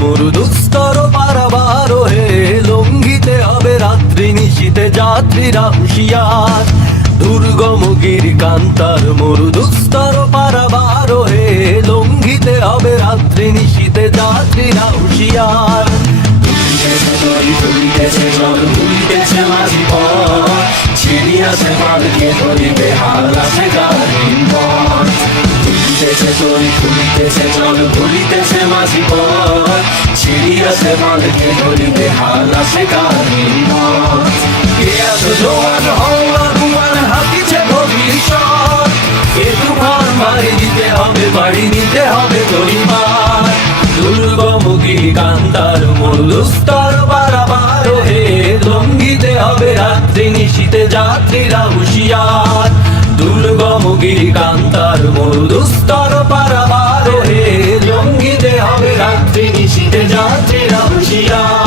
মরুদুস্তর পারাবার হে, লঙ্ঘিতে হবে রাত্রি নিশীতে যাত্রীরা হুঁশিয়ার। দুর্গম গিরিকান্তার মরুদুস্তর পারাবার হে, লঙ্ঘিতে হবে রাত্রি নিশীতে যাত্রীরা হুঁশিয়ার। ভুলিতেছে জল, ভুলিতেছে মাঝি পথ, ছিড়িয়াছে মালকে ধরিবে হাল আছে গাড়ির পথ। ভুলিতেছে তরি, ভুলিতেছে জল, ভুলিতেছে মাঝি পথ, ছিড়িয়াছে মালকে ধরিবে হাল আছে গাড়ির পথ। কে আছো জোয়ান হাওয়া তুফান হাতিছে ভবিষ্যৎ, এ তুফান বাড়ি দিতে হবে, বাড়ি নিতে হবে তরিমার। দুর্গম গিরিকান্তার মরুদুস্তর পারাবার হে, লঙ্ঘিতে হবে রাত্রি নিশীতে যাত্রীরা হুঁশিয়ার। দুর্গম গিরিকান্তার মরুদুস্তর পারাবার হে, লঙ্ঘিতে হবে রাত্রি নিশীতে যাত্রীরা হুঁশিয়ার।